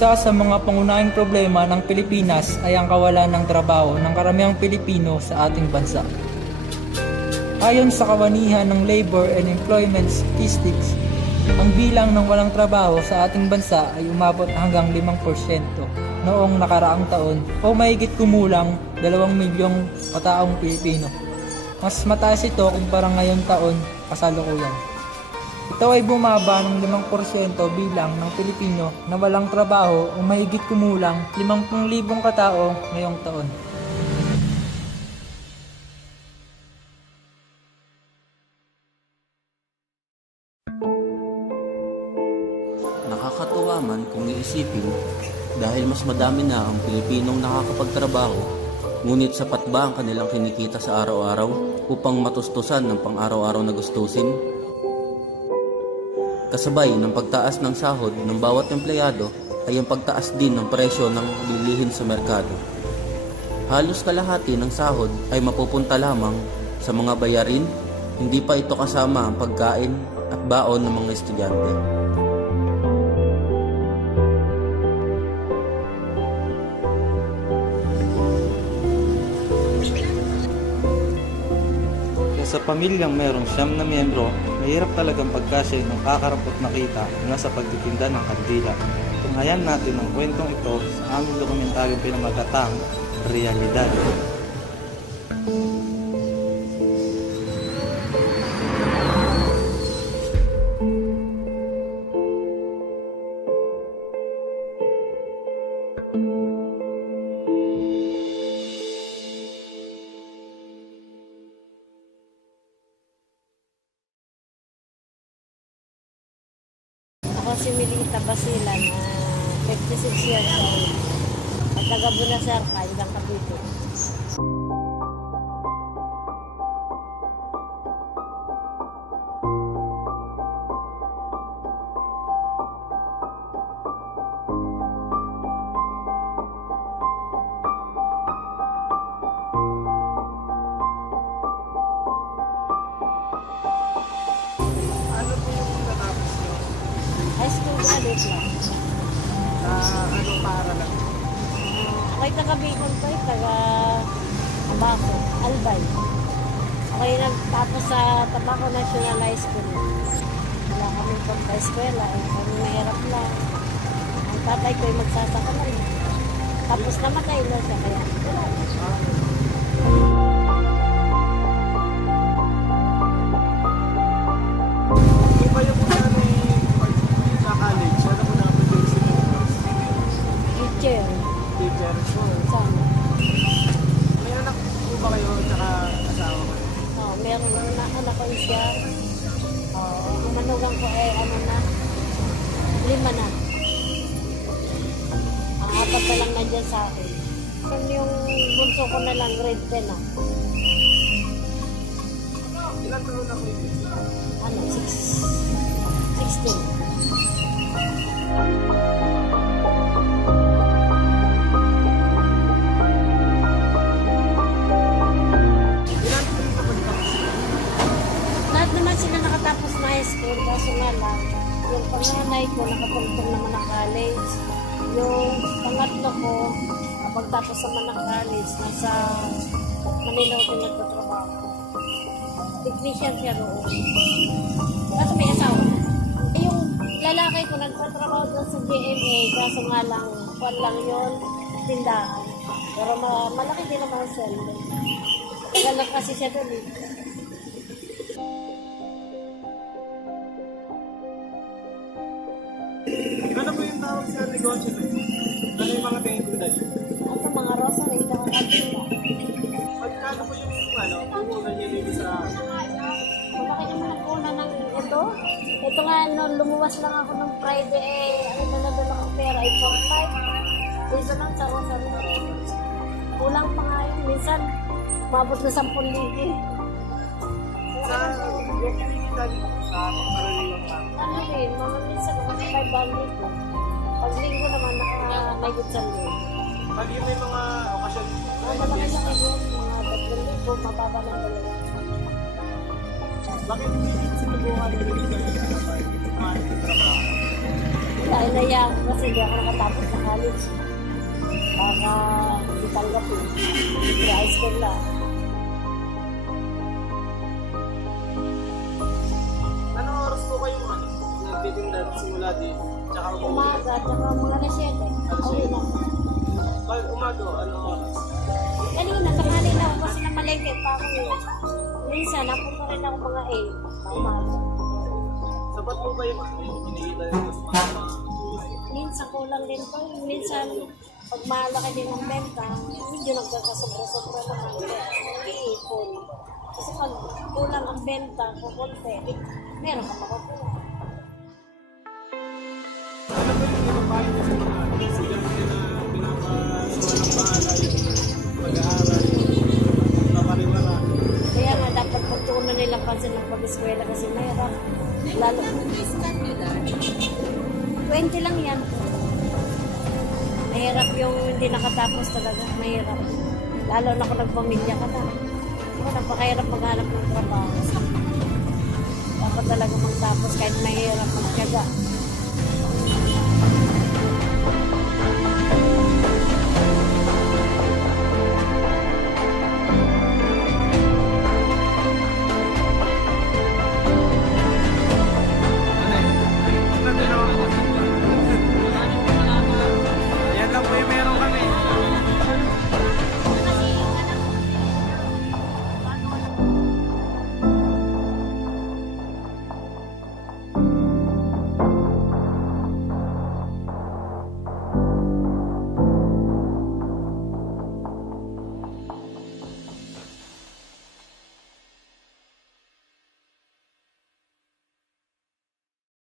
Isa sa mga pangunahing problema ng Pilipinas ay ang kawalan ng trabaho ng karamihang Pilipino sa ating bansa. Ayon sa kawanihan ng Labor and Employment Statistics, ang bilang ng walang trabaho sa ating bansa ay umabot hanggang 5% noong nakaraang taon o mahigit kumulang 2 milyong kataong Pilipino. Mas mataas ito kumpara ngayong taon kasalukuyan. Ito ay bumaba ng 5% bilang ng Pilipino na walang trabaho o mahigit kumulang 50,000 katao ngayong taon. Nakakatuwa man kung iisipin dahil mas madami na ang Pilipinong nakakapagtrabaho, ngunit sapat ba ang kanilang kinikita sa araw-araw upang matustusan ng pang-araw-araw na gustusin? Kasabay ng pagtaas ng sahod ng bawat empleyado ay ang pagtaas din ng presyo ng bilihin sa merkado. Halos kalahati ng sahod ay mapupunta lamang sa mga bayarin, hindi pa ito kasama ang pagkain at baon ng mga estudyante. Sa pamilyang mayroong 9 na miyembro, mahirap talagang pagkasya ng kakarampot na kita mula sa pagtitinda ng kandila. Tunghayan natin ang kwentong ito sa aming dokumentaryong pinamagatang Realidad. Ako si Milita Basila na 56 years old at taga Bunasar, Kandang Cavite. Ano po yung natapos nyo? High school graduate lang. Sa anong paaralan? Ako'y taga Bicol ko, taga Tabaco, Albay. Ako'y nagtapos sa Tabaco National High School. Wala kami pang pa-eskwela, kami mahirap lang. Ang tatay ko'y magsasaka na rin. Tapos namatay na siya, kaya wala. Di ba yung muna may sa college? Ano po na-produce yung course? Teacher, Teacher po. sana. May anak po ba kayo tsaka asawa ko? Oh, meron na anak ko siya. Oh, ang manugang ko ay ano na, 5 na. Ang 4 na lang nandiyan sa akin. Yung bunso ko na lang, grade 10 na. Ilang taon na po yun? Ano, 16. Ilan po yung kapag-tapos? Lahat naman sila nakatapos na high school, kaso nga lang, yung panganay ko nakatultong naman ng college. Yung pangatlo ko, pagtapos naman ng college, nasa Manila ko nagtatrabaho. Technician siya roon. Kaso may asawa na. Eh, yung lalaki ko nagtatrabaho doon sa GMA, kaso nga lang, kwan lang yun, tindahan. Pero malaki din naman ang sweldo. Tagal lang kasi siya doon eh. Ano po yung tawag sa negosyo na yun? Ano yung mga tinitinda nyo? Ito mga rosary, ito ang kanila. Pagkano po yung puhunan nyo dito sa... Malaki naman ang una ng ito. Ito nga, nung lumuwas lang ako ng Friday, ano na nadala ko pera, ay 4-5. Dito lang sa rosary. Kulang pa nga yun. Minsan, mabot na 10,000. Sa... Yung kinikita nyo sa pangkaraniwang lang. Ano rin, mga minsan, mga 500 ko. Pag linggo naman, may good sa linggo. Pag yun may mga okasyon, Malaki-laki yun, mga 3,000, mababa ng dalawa. bakit hindi sinubukan nyo rin sa trabaho? Dahil naiya ako kasi hindi ako nakatapos sa college. Baka hindi tanggapin. Hindi high school lang. Anong oras po kayo nagtitinda simula dito? Tsaka Umaga, tsaka mga alas 7. Uwi na. Pag umaga, anong oras? Kanina, tanghali na ako kasi namalengke pa ako yun. Minsan, napunta rin ako mga 8. Na umaga. Sapat po ba yung kinikita yung mas mga Minsan kulang din po. Minsan, pag malaki din ang benta, medyo nagkakasobra-sobra naman. Iipon. Kasi pag kulang ang benta, kukunti, meron ka makukuha. ano ba yung ipapayo niyo sa mga estudyante na pinapagawa ng bahala yung pag-aaral, napariwara? Kaya nga dapat pagtuunan nilang pansin ng pag-eskwela kasi mahirap. Lalo. 20 lang yan. Mahirap yung hindi nakatapos talaga. Mahirap. Lalo na kung nagpamilya ka na. Napakahirap maghanap ng trabaho. Dapat talaga magtapos kahit mahirap magtyaga.